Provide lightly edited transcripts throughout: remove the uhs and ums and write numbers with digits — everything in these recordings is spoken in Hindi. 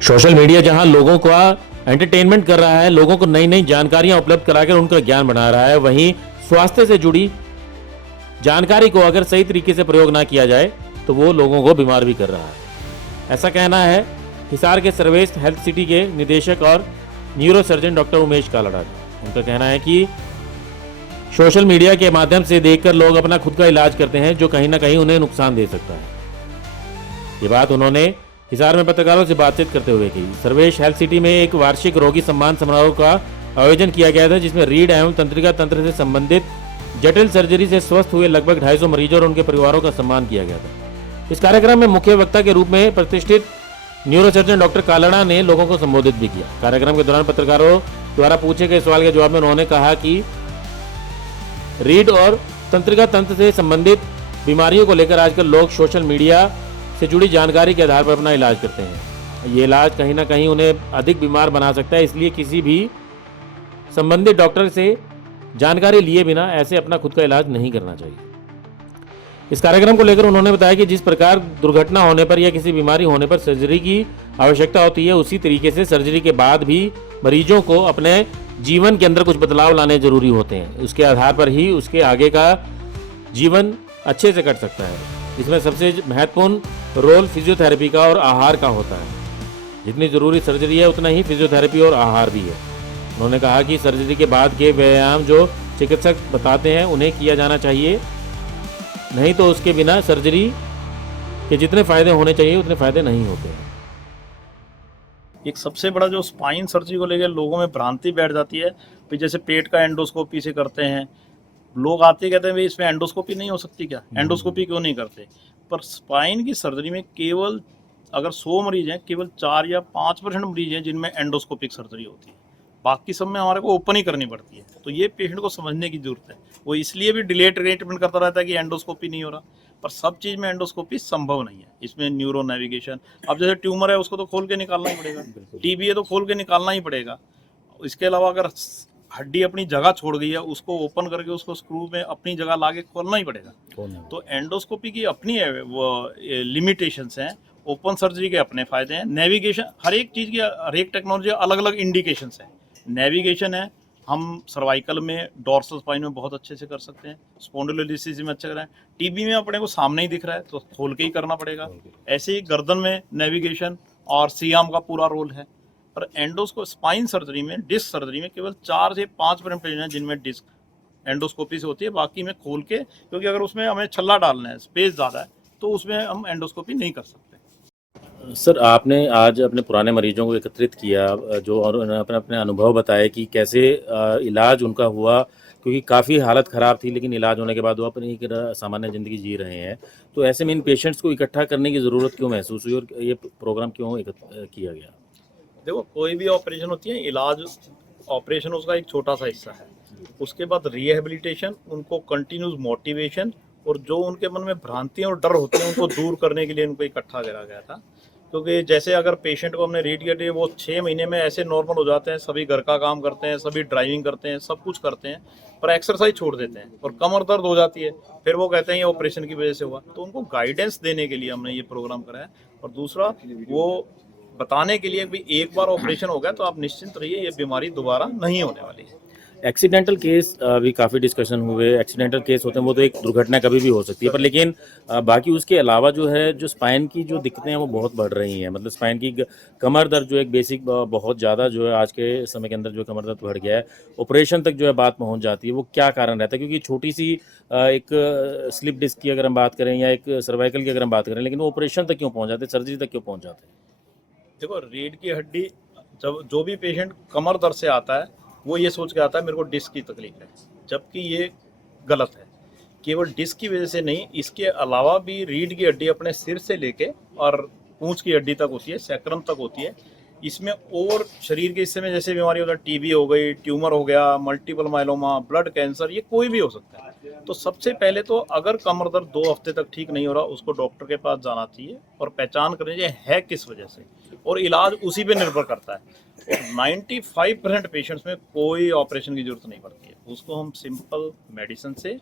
सोशल मीडिया जहां लोगों का एंटरटेनमेंट कर रहा है, लोगों को नई नई जानकारियां उपलब्ध कराकर उनका ज्ञान बढ़ा रहा है, वहीं स्वास्थ्य से जुड़ी जानकारी को अगर सही तरीके से प्रयोग ना किया जाए तो वो लोगों को बीमार भी कर रहा है। ऐसा कहना है हिसार के सर्वश्रेष्ठ हेल्थ सिटी के निदेशक और न्यूरो सर्जन डॉक्टर उमेश कालाड़ा का। उनका कहना है कि सोशल मीडिया के माध्यम से देखकर लोग अपना खुद का इलाज करते हैं, जो कहीं ना कहीं उन्हें नुकसान दे सकता है। ये बात उन्होंने हिसार में पत्रकारों से बातचीत करते हुए की। सर्वश्रेष्ठ हेल्थ सिटी में एक वार्षिक रोगी सम्मान समारोह का आयोजन किया गया था, जिसमें रीढ़ एवं तंत्रिका तंत्र से संबंधित जटिल सर्जरी से स्वस्थ हुए लगभग 250 मरीजों और उनके परिवारों का सम्मान किया गया था। इस कार्यक्रम में मुख्य वक्ता के रूप में प्रतिष्ठित न्यूरोसर्जन डॉक्टर कालाड़ा ने लोगों को संबोधित भी किया। कार्यक्रम के दौरान पत्रकारों द्वारा पूछे गए सवाल के जवाब में उन्होंने कहा कि रीढ़ और तंत्रिका तंत्र से संबंधित बीमारियों को लेकर आजकल लोग सोशल मीडिया से जुड़ी जानकारी के आधार पर अपना इलाज करते हैं। ये इलाज कहीं ना कहीं उन्हें अधिक बीमार बना सकता है, इसलिए किसी भी संबंधित डॉक्टर से जानकारी लिए बिना ऐसे अपना खुद का इलाज नहीं करना चाहिए। इस कार्यक्रम को लेकर उन्होंने बताया कि जिस प्रकार दुर्घटना होने पर या किसी बीमारी होने पर सर्जरी की आवश्यकता होती है, उसी तरीके से सर्जरी के बाद भी मरीजों को अपने जीवन के अंदर कुछ बदलाव लाने जरूरी होते हैं। उसके आधार पर ही उसके आगे का जीवन अच्छे से कट सकता है। इसमें सबसे महत्वपूर्ण रोल फिजियोथेरेपी का और आहार का होता है। जितनी जरूरी सर्जरी है उतना ही फिजियोथेरेपी और आहार भी है। उन्होंने कहा कि सर्जरी के बाद के व्यायाम जो चिकित्सक बताते हैं उन्हें किया जाना चाहिए, नहीं तो उसके बिना सर्जरी के जितने फायदे होने चाहिए उतने फायदे नहीं होते हैं। एक सबसे बड़ा जो स्पाइन सर्जरी को लेकर लोगों में भ्रांति बैठ जाती है, फिर जैसे पेट का एंडोस्कोपी से करते हैं, लोग आते कहते हैं भाई इसमें एंडोस्कोपी नहीं हो सकती क्या, एंडोस्कोपी क्यों नहीं करते। पर स्पाइन की सर्जरी में केवल अगर 100 मरीज हैं, केवल 4 या 5% मरीज हैं जिनमें एंडोस्कोपिक सर्जरी होती है, बाकी सब में हमारे को ओपन ही करनी पड़ती है। तो ये पेशेंट को समझने की जरूरत है। वो इसलिए भी डिले ट्रीटमेंट करता रहता है कि एंडोस्कोपी नहीं हो रहा, पर सब चीज़ में एंडोस्कोपी संभव नहीं है। इसमें न्यूरो नेविगेशन, अब जैसे ट्यूमर है उसको तो खोल के निकालना ही पड़ेगा, टीबी है तो खोल के निकालना ही पड़ेगा। इसके अलावा अगर हड्डी अपनी जगह छोड़ गई है उसको ओपन करके उसको स्क्रू में अपनी जगह ला के खोलना ही पड़ेगा। तो एंडोस्कोपी की अपनी वो लिमिटेशंस हैं, ओपन सर्जरी के अपने फायदे हैं। नेविगेशन, हर एक चीज़ की हर एक टेक्नोलॉजी अलग अलग इंडिकेशंस हैं। नेविगेशन है, हम सर्वाइकल में डॉर्सल स्पाइन में बहुत अच्छे से कर सकते हैं, स्पॉन्डिलोलिसिस में अच्छा कर रहे हैं। टीबी में अपने को सामने ही दिख रहा है तो खोल के ही करना पड़ेगा। ऐसे ही गर्दन में नेविगेशन और सियाम का पूरा रोल है। पर एंडोस्कोप स्पाइन सर्जरी में, डिस्क सर्जरी में केवल 4 से 5% पेशेंट हैं जिनमें डिस्क एंडोस्कोपी से होती है, बाकी में खोल के, क्योंकि अगर उसमें हमें छल्ला डालना है, स्पेस ज़्यादा है, तो उसमें हम एंडोस्कोपी नहीं कर सकते। सर, आपने आज अपने पुराने मरीजों को एकत्रित किया, जो और उन्होंने अपने अपने अनुभव बताए कि कैसे इलाज उनका हुआ, क्योंकि काफ़ी हालत ख़राब थी, लेकिन इलाज होने के बाद वो अपनी एक सामान्य ज़िंदगी जी रहे हैं। तो ऐसे में इन पेशेंट्स को इकट्ठा करने की ज़रूरत क्यों महसूस हुई और ये प्रोग्राम क्यों किया गया? देखो, कोई भी ऑपरेशन होती है, इलाज ऑपरेशन उसका एक छोटा सा हिस्सा है। उसके बाद रिहेबिलिटेशन, उनको कंटिन्यूस मोटिवेशन और जो उनके मन में भ्रांतियाँ और डर होते हैं उनको दूर करने के लिए उनको इकट्ठा करा गया था। क्योंकि जैसे अगर पेशेंट को हमने रीड किया, वो 6 महीने में ऐसे नॉर्मल हो जाते हैं, सभी घर का काम करते हैं, सभी ड्राइविंग करते हैं, सब कुछ करते हैं, पर एक्सरसाइज छोड़ देते हैं और कमर दर्द हो जाती है। फिर वो कहते हैं ये ऑपरेशन की वजह से हुआ। तो उनको गाइडेंस देने के लिए हमने ये प्रोग्राम कराया, और दूसरा वो बताने के लिए कि एक बार ऑपरेशन हो गया तो आप निश्चिंत रहिए, ये बीमारी दोबारा नहीं होने वाली है। एक्सीडेंटल केस भी काफ़ी डिस्कशन हुए। एक्सीडेंटल केस होते हैं वो तो एक दुर्घटना कभी भी हो सकती है, पर लेकिन बाकी उसके अलावा जो है, जो स्पाइन की जो दिक्कतें हैं वो बहुत बढ़ रही हैं। मतलब स्पाइन की कमर दर्द जो एक बेसिक बहुत ज़्यादा जो है आज के समय के अंदर जो कमर दर्द बढ़ गया है, ऑपरेशन तक जो है बात पहुंच जाती है। वो क्या कारण रहता है? क्योंकि छोटी सी एक स्लिप डिस्क की अगर हम बात करें या एक सर्वाइकल की अगर हम बात करें, लेकिन वो ऑपरेशन तक क्यों पहुँच जाते हैं, सर्जरी तक क्यों पहुँच जाते हैं? देखो, रीढ़ की हड्डी, जब जो भी पेशेंट कमर दर्द से आता है वो ये सोच के आता है मेरे को डिस्क की तकलीफ है, जबकि ये गलत है। केवल डिस्क की वजह से नहीं, इसके अलावा भी रीढ़ की हड्डी अपने सिर से लेके और पूंछ की हड्डी तक होती है, सैक्रम तक होती है। इसमें और शरीर के हिस्से में जैसे बीमारी होता है, टीबी हो गई, ट्यूमर हो गया, मल्टीपल माइलोमा, ब्लड कैंसर, ये कोई भी हो सकता है। तो सबसे पहले तो अगर कमर दर्द 2 हफ्ते तक ठीक नहीं हो रहा, उसको डॉक्टर के पास जाना चाहिए और पहचान करनी चाहिए है किस वजह से, और इलाज उसी पे निर्भर करता है। और 95% पेशेंट्स में कोई ऑपरेशन की जरूरत नहीं पड़ती है। उसको हम सिंपल मेडिसिन से,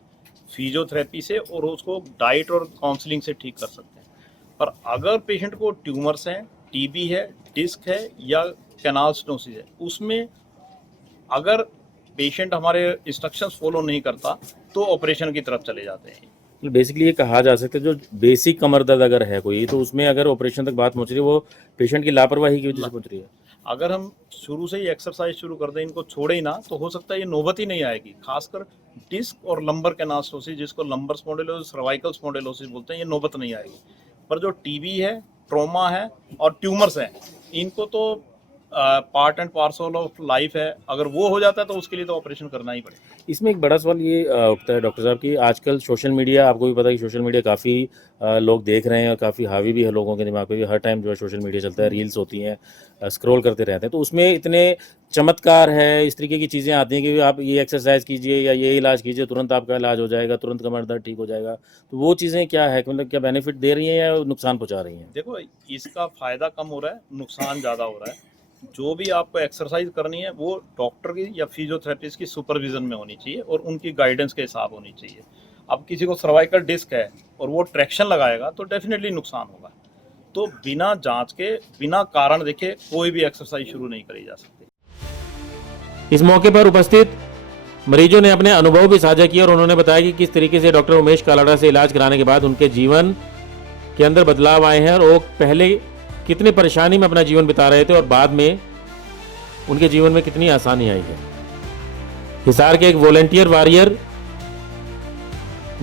फिजियोथेरेपी से और उसको डाइट और काउंसलिंग से ठीक कर सकते हैं। पर अगर पेशेंट को ट्यूमर्स हैं, टीबी है, डिस्क है या कैनाल स्टोसिस है, उसमें अगर पेशेंट हमारे इंस्ट्रक्शंस फॉलो नहीं करता तो ऑपरेशन की तरफ चले जाते हैं। बेसिकली ये कहा जा सकता है जो बेसिक कमर दर्द अगर है कोई तो उसमें अगर ऑपरेशन तक बात पहुंच रही है वो पेशेंट की लापरवाही की वजह से पहुंच रही है। अगर हम शुरू से ही एक्सरसाइज शुरू कर दें, इनको छोड़े ही ना, तो हो सकता है ये नौबत ही नहीं आएगी। खासकर डिस्क और लंबर कैनास्टोसिस, जिसको लंबर स्पॉन्डिलोसिस, सर्वाइकल स्पॉन्डिलोसिस बोलते हैं, ये नौबत नहीं आएगी। पर जो टीबी है, ट्रॉमा है और ट्यूमर्स हैं, इनको तो part and parcel of life है। अगर वो हो जाता है तो उसके लिए तो ऑपरेशन करना ही पड़ेगा। इसमें एक बड़ा सवाल ये उठता है डॉक्टर साहब कि आजकल सोशल मीडिया, आपको भी पता है कि सोशल मीडिया काफ़ी लोग देख रहे हैं और काफ़ी हावी भी है लोगों के दिमाग पे भी। हर टाइम जो है सोशल मीडिया चलता है, रील्स होती हैं, स्क्रॉल करते रहते हैं, तो उसमें इतने चमत्कार है, इस तरीके की चीज़ें आती हैं कि आप ये एक्सरसाइज कीजिए या ये इलाज कीजिए, तुरंत आपका इलाज हो जाएगा, तुरंत कमर दर्द ठीक हो जाएगा। तो वो चीज़ें क्या है, मतलब क्या बेनिफिट दे रही हैं या नुकसान पहुँचा रही हैं? देखो, इसका फायदा कम हो रहा है, नुकसान ज़्यादा हो रहा है। जो भी आपको एक्सरसाइज करनी है वो डॉक्टर की या फिजियोथेरेपिस्ट की सुपरविजन में होनी चाहिए और उनकी गाइडेंस के हिसाब होनी चाहिए। अब किसी को सर्वाइकल डिस्क है और वो ट्रैक्शन लगाएगा तो डेफिनेटली नुकसान होगा। तो बिना जांच के, बिना कारण देखे कोई भी एक्सरसाइज शुरू नहीं करी जा सकती। इस मौके पर उपस्थित मरीजों ने अपने अनुभव भी साझा किए और उन्होंने बताया कि किस तरीके से डॉक्टर उमेश कालाड़ा से इलाज कराने के बाद उनके जीवन के अंदर बदलाव आए हैं और वो पहले कितनी परेशानी में अपना जीवन बिता रहे थे और बाद में उनके जीवन में कितनी आसानी आई है। हिसार के एक वॉलेंटियर वॉरियर,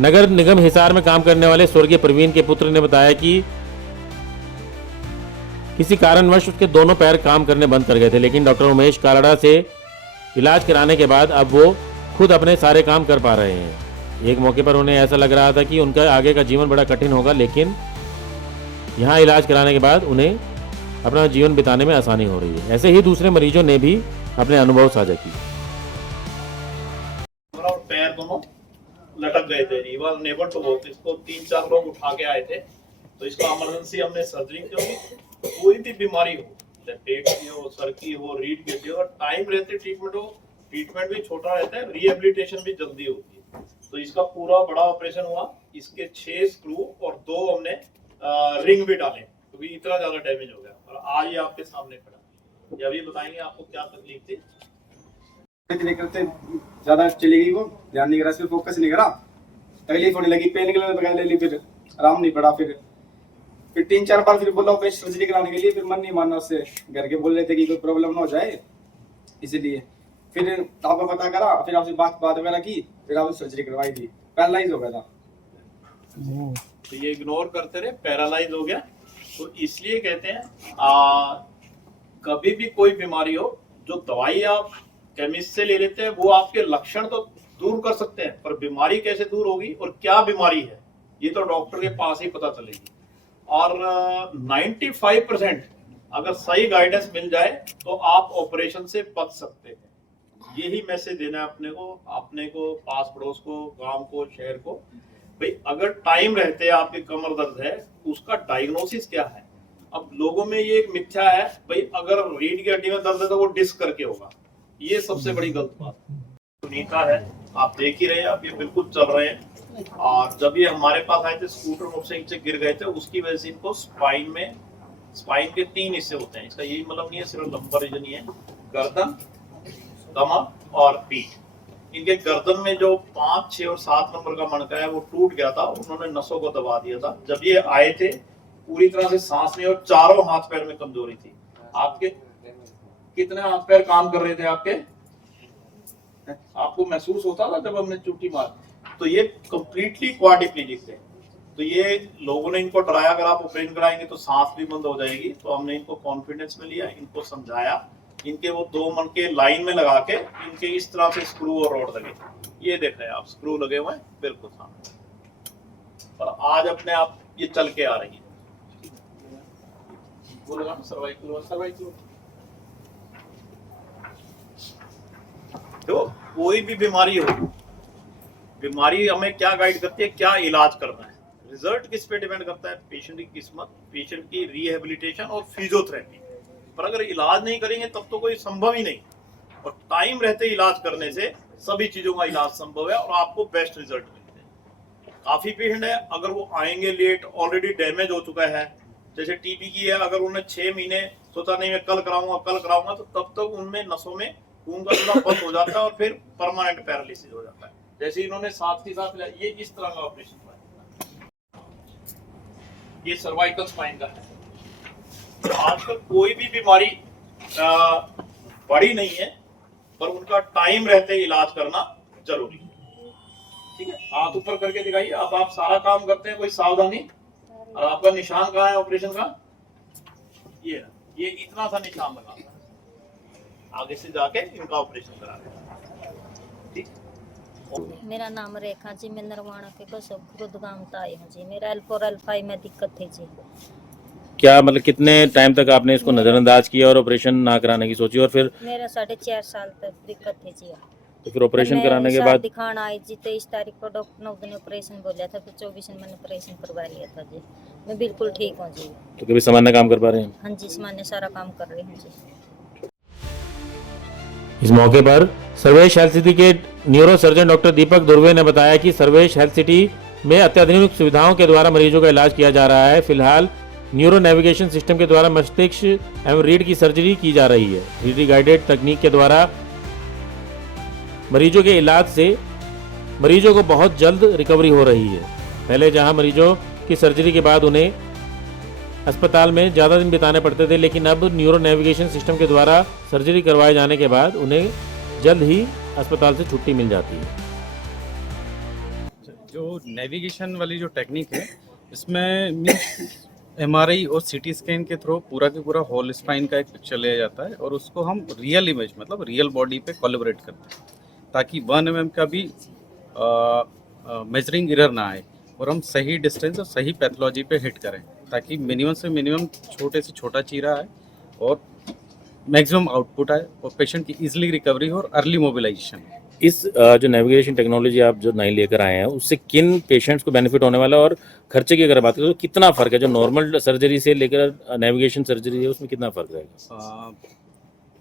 नगर निगम हिसार में काम करने वाले स्वर्गीय प्रवीण के पुत्र ने बताया कि किसी कारणवश उसके दोनों पैर काम करने बंद कर गए थे, लेकिन डॉक्टर उमेश कालाड़ा से इलाज कराने के बाद अब वो खुद अपने सारे काम कर पा रहे हैं। एक मौके पर उन्हें ऐसा लग रहा था कि उनका आगे का जीवन बड़ा कठिन होगा, लेकिन यहाँ इलाज कराने के बाद उन्हें अपना जीवन बिताने में आसानी हो रही है। ऐसे ही दूसरे मरीजों ने भी अपने अनुभव साझा किए। और पैर दोनों लटक गए थे, रीवर नेवर टू वॉक। इसको 3-4 लोग उठा के आए थे, तो इसका इमरजेंसी हमने सर्जरी की। कोई भी बीमारी हो, पेट की हो, सर की हो, रीढ़ की हो, टाइम रहते ट्रीटमेंट हो, ट्रीटमेंट भी छोटा रहता है, रिहेबिलिटेशन भी जल्दी होती है। तो इसका पूरा बड़ा ऑपरेशन हुआ। इसके 6 स्क्रू और 2 हमने रिंग भी डाले, क्योंकि तो इतना ज्यादा डैमेज हो गया। और आज ये आपके सामने खड़ा, ये अभी बताएंगे आपको क्या तकलीफ थी। करते ज्यादा चली गई, वो ध्यान नहीं करा, सिर्फ फोकस नहीं करा, तकलीफ होने लगी, पेन किलर वगैरह ले ली, फिर आराम नहीं पड़ा। फिर 3-4 बार फिर बोला पेश सर्जरी कराने के लिए, फिर मन नहीं माना उससे। घर के बोल रहे थे कि कोई प्रॉब्लम ना हो जाए, इसीलिए फिर आपको पता करा, फिर आपसे बात वगैरह की, फिर आपने सर्जरी करवाई थी। पैरालाइज हो गया था, तो ये इग्नोर करते रहे, पैरालाइज हो गया। तो इसलिए कहते हैं कभी भी कोई बीमारी हो, जो दवाई आप केमिस्ट से ले लेते हैं वो आपके लक्षण तो दूर कर सकते हैं, पर बीमारी कैसे दूर होगी और क्या बीमारी है ये तो डॉक्टर के पास ही पता चलेगी। और 95% अगर सही गाइडेंस मिल जाए तो आप ऑपरेशन से बच सकते हैं। यही मैसेज देना है अपने को, पास पड़ोस को, गांव को, शहर को। भाई अगर टाइम रहते आपके कमर दर्द है, उसका डायग्नोसिस क्या है। अब लोगों में ये एक मिथ्या है, भाई अगर रीढ़ की हड्डी में दर्द है तो वो डिस्क करके होगा। ये सबसे बड़ी गलत बात है। सुनीता है, आप देख ही रहे हैं, आप ये बिल्कुल चल रहे हैं। और जब ये हमारे पास आए थे, स्कूटर मोटरसाइकिल से गिर गए थे, उसकी वजह से इनको स्पाइन के 3 हिस्से होते हैं। इसका यही मतलब नहीं है सिर्फ लंबर रीजन ही है, गर्दन, कमर और पीठ। इनके गर्दन में जो 5, 6 और 7 नंबर का मणका है वो टूट गया था, उन्होंने नसों को दबा दिया था। जब ये आए थे पूरी तरह से सांस नहीं, और चारों हाथ पैर में कमजोरी थी। आपके कितने हाथ पैर काम कर रहे थे आपको महसूस होता था जब हमने चुट्टी मारी? तो ये कंप्लीटली क्वाड्रिप्लेजिक थे। तो ये लोगों ने इनको डराया, अगर आप ऑपरेशन कराएंगे तो सांस भी बंद हो जाएगी। तो हमने इनको कॉन्फिडेंस में लिया, इनको समझाया, इनके वो 2 मनके लाइन में लगा के इनके इस तरह से स्क्रू और रोड लगे। ये देख रहे हैं आप, स्क्रू लगे हुए हैं बिल्कुल सामने। और आज अपने आप ये चल के आ रही है। वो लगा सर्वाइकल। तो कोई भी बीमारी हो, बीमारी हमें क्या गाइड करती है, क्या इलाज करना है। रिजल्ट किस पे डिपेंड करता है? पेशेंट की किस्मत, पेशेंट की रिहेबिलिटेशन और फिजियोथेरेपी। पर अगर इलाज नहीं करेंगे तब तो कोई संभव ही नहीं। और टाइम रहते इलाज करने से सभी चीजों का इलाज संभव है और आपको बेस्ट रिजल्ट मिलते हैं। काफी पेशेंट है, अगर वो आएंगे लेट, ऑलरेडी डैमेज हो चुका है, जैसे टीबी की है, अगर उन्होंने 6 महीने सोचा नहीं मैं कल कराऊंगा, तो तब तक उनमें नसों में खून का थोड़ा बंद हो जाता है और फिर परमानेंट पैरालिसिस हो जाता है। जैसे इन्होंने साथ ही साथ ये इस तरह का ऑपरेशन हुआ, ये सर्वाइकल स्पाइन का है। तो आजकल कोई भी बीमारी बड़ी नहीं है, पर उनका टाइम रहते इलाज करना जरूरी है। ठीक है, हाथ ऊपर करके दिखाइए। अब आप सारा काम करते हैं, कोई सावधानी, और आपका निशान कहाँ है ऑपरेशन का? ये इतना सा निशान लगा है, आगे से जाके इनका ऑपरेशन करा दें। ठीक। मेरा नाम रेखा जी, मैं नरवाणा के गुरुग्राम से आई हूँ जी। मेरा L4 L5 में दिक्कत थी जी। क्या मतलब कितने टाइम तक आपने इसको नजरअंदाज किया और ऑपरेशन ना कराने की सोची, और फिर मेरा 4.5 साल तक दिक्कत थी जी। तो फिर ऑपरेशन कराने के बाद दिखाना आई जी 23 तारीख को डॉक्टर ने ने ऑपरेशन बोला था, फिर 24 में मैंने ऑपरेशन करवा लिया था जी। मैं बिल्कुल ठीक हूँ जी। तो कभी सामान्य काम कर पा रहे हैं? हाँ जी, सामान्य सारा काम कर रही हूँ जी। इस मौके पर सर्वेश हेल्थ सिटी के न्यूरो सर्जन डॉक्टर दीपक दुर्वे ने बताया कि सर्वेश हेल्थ सिटी में अत्याधुनिक सुविधाओं के द्वारा मरीजों का इलाज किया जा रहा है। फिलहाल न्यूरो नेविगेशन सिस्टम के द्वारा मस्तिष्क एवं रीढ़ की सर्जरी की जा रही है। 3D गाइडेड तकनीक के द्वारा मरीजों के इलाज से मरीजों को बहुत जल्द रिकवरी हो रही है। पहले जहां मरीजों की सर्जरी के बाद उन्हें अस्पताल में ज़्यादा दिन बिताने पड़ते थे, लेकिन अब न्यूरो नेविगेशन सिस्टम के द्वारा सर्जरी करवाए जाने के बाद उन्हें जल्द ही अस्पताल से छुट्टी मिल जाती है। जो नेविगेशन वाली जो टेक्निक है, इसमें MRI और CT स्कैन के थ्रू पूरा के पूरा होल स्पाइन का एक पिक्चर लिया जाता है और उसको हम रियल इमेज मतलब रियल बॉडी पे कोलैबोरेट करते हैं, ताकि 1 mm का भी मेजरिंग एरर ना आए और हम सही डिस्टेंस और सही पैथोलॉजी पे हिट करें, ताकि मिनिमम से मिनिमम छोटे से छोटा चीरा आए और मैक्सिमम आउटपुट आए और पेशेंट की इजीली रिकवरी हो और अर्ली मोबिलाइजेशन। इस जो नेविगेशन टेक्नोलॉजी आप जो नई लेकर आए हैं, उससे किन पेशेंट्स को बेनिफिट होने वाला है, और खर्चे की अगर बात करें तो कितना फर्क है? जो नॉर्मल सर्जरी से लेकर नेविगेशन सर्जरी है उसमें कितना फर्क रहेगा?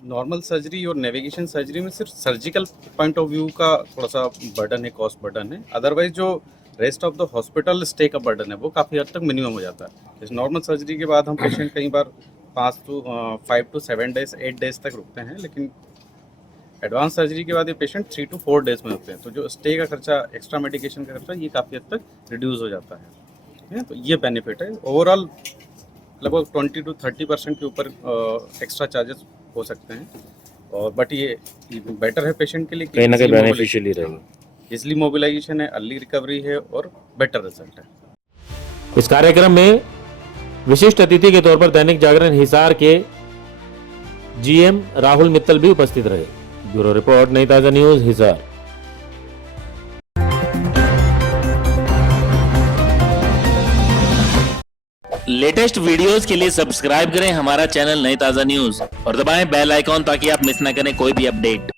नॉर्मल सर्जरी और नेविगेशन सर्जरी में सिर्फ सर्जिकल पॉइंट ऑफ व्यू का थोड़ा सा बर्डन है, कॉस्ट बर्डन है। अदरवाइज जो rest of the hospital stay का बर्डन है वो काफ़ी हद तक मिनिमम हो जाता है। जैसे नॉर्मल सर्जरी के बाद हम पेशेंट कई बार 5 to 7 डेज 8 डेज तक रुकते हैं, लेकिन एडवांस सर्जरी के बाद ये पेशेंट 3 to 4 डेज में होते हैं। तो जो स्टे का खर्चा, एक्स्ट्रा मेडिकेशन का खर्चा, ये काफ़ी हद तक रिड्यूस हो जाता है। तो ये बेनिफिट है। ओवरऑल लगभग 20 to 30% के ऊपर एक्स्ट्रा चार्जेस हो सकते हैं, और बट ये बेटर है पेशेंट के लिए, कहीं ना कहीं बेनिफिशियली रहेगा। इसलिए मोबिलाइजेशन है, अर्ली रिकवरी है और बेटर रिजल्ट है। इस कार्यक्रम में विशिष्ट अतिथि के तौर पर दैनिक जागरण हिसार के GM राहुल मित्तल भी उपस्थित रहे। ब्यूरो रिपोर्ट, नई ताजा न्यूज, हिसार। लेटेस्ट वीडियोस के लिए सब्सक्राइब करें हमारा चैनल नई ताजा न्यूज और दबाएं बेल आइकॉन ताकि आप मिस ना करें कोई भी अपडेट।